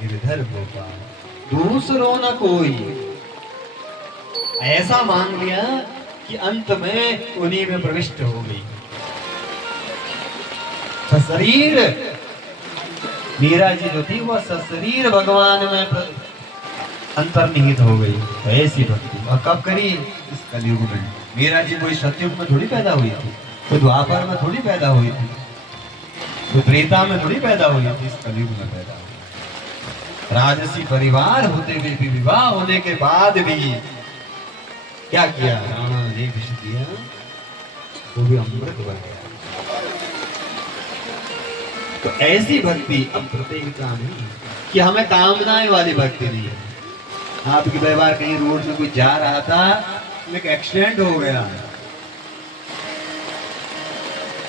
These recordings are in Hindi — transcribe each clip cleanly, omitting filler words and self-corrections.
गिरधर गोपाल दूसरों न कोई। ऐसा मान लिया कि अंत में उन्हीं में प्रविष्ट हो गई। सशरीर मीरा जी जो थी वह सशरीर भगवान में अंतर्निहित हो गई। तो ऐसी भक्ति और कब करी? इस कलयुग में। मीरा जी कोई सतयुग में थोड़ी पैदा हुई थी, कोई द्वापर में थोड़ी पैदा हुई थी, कोई त्रेता में थोड़ी पैदा हुई थी, इस कलयुग में पैदा हुई। राजसी परिवार होते हुए भी, विवाह होने के बाद भी क्या किया? राणा ने विष दिया तो भी अमृत बन गया। तो ऐसी भक्ति अब प्रत्येक का नहीं कि हमें कामनाएं वाली भक्ति नहीं है। आपकी व्यवहार कहीं रोड में कोई जा रहा था, एक एक्सीडेंट हो गया,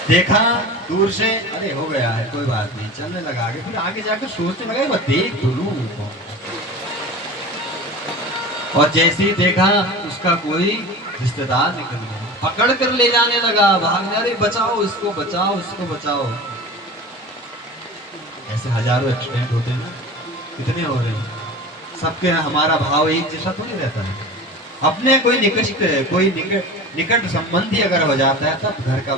देखा दूर से, अरे हो गया है कोई बात नहीं, चलने लगा आगे, फिर आगे जाकर सोचने लगा मैं देख तो लूं। और जैसे ही देखा उसका कोई रिश्तेदार निकल गया, पकड़ कर ले जाने लगा, भागने, अरे बचाओ इसको, बचाओ इसको, बचाओ। ऐसे हजारों एक्सीडेंट होते हैं ना, कितने हो रहे हैं। सबके हमारा भाव एक जैसा तो नहीं रहता है। अपने कोई निकट संबंधी अगर हो जाता है तब घर का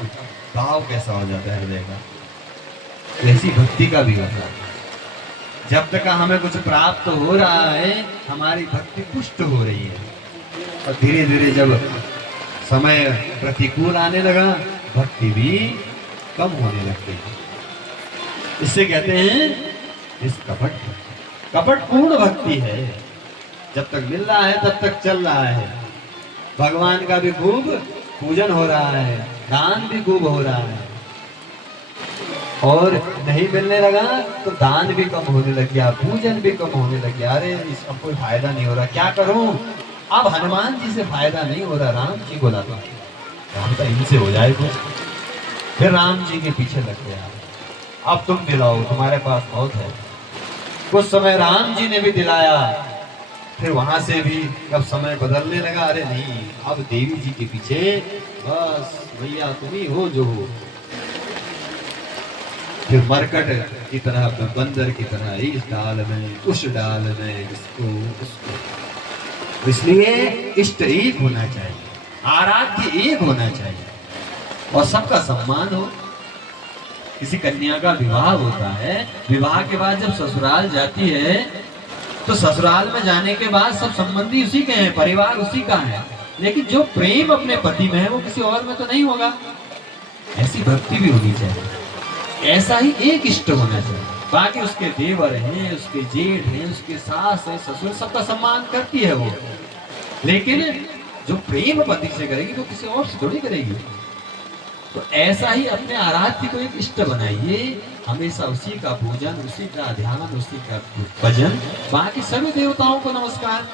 भाव कैसा हो जाता है हृदय का। ऐसी भक्ति का भी होता है। जब तक हमें कुछ प्राप्त हो रहा है हमारी भक्ति पुष्ट हो रही है, और धीरे धीरे जब समय प्रतिकूल आने लगा भक्ति भी कम होने लगती है। इससे कहते हैं इस कपट पूर्ण भक्ति है। जब तक मिल रहा है तब तक चल रहा है, भगवान का भी खूब पूजन हो रहा है, दान भी खूब हो रहा है, और नहीं मिलने लगा तो दान भी कम होने लग गया, पूजन भी कम होने लग गया। अरे इसका कोई फायदा नहीं हो रहा, क्या करूं? अब हनुमान जी से फायदा नहीं हो रहा, राम जी को लाता, राम का इनसे हो जाए कुछ। फिर राम जी के पीछे लग गया, अब तुम दिलाओ, तुम्हारे पास बहुत है। कुछ समय राम जी ने भी दिलाया, फिर वहां से भी जब समय बदलने लगा, अरे नहीं अब देवी जी के पीछे, बस भैया तुम ही हो जो हो। फिर मरकट की तरह, बंदर की तरह, इस डाल में उस डाल में, इसको। इसलिए इष्ट एक होना चाहिए, आराध्य एक होना चाहिए, और सबका सम्मान हो। किसी कन्या का विवाह होता है, विवाह के बाद जब ससुराल जाती है तो ससुराल में जाने के बाद सब संबंधी उसी के हैं, परिवार उसी का है, लेकिन जो प्रेम अपने पति में है वो किसी और में तो नहीं होगा। ऐसी भक्ति भी होनी चाहिए, ऐसा ही एक इष्ट होना चाहिए। बाकी उसके देवर हैं, उसके जेठ हैं, उसके सास है, ससुर, सबका सम्मान करती है वो, लेकिन जो प्रेम पति से करेगी वो किसी और से थोड़ी करेगी। तो ऐसा ही अपने आराध्य को एक इष्ट बनाइए, हमेशा उसी का पूजन, उसी का ध्यान, उसी का भजन। बाकी सभी देवताओं को नमस्कार,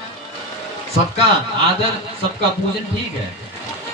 सबका आदर, सबका पूजन ठीक है,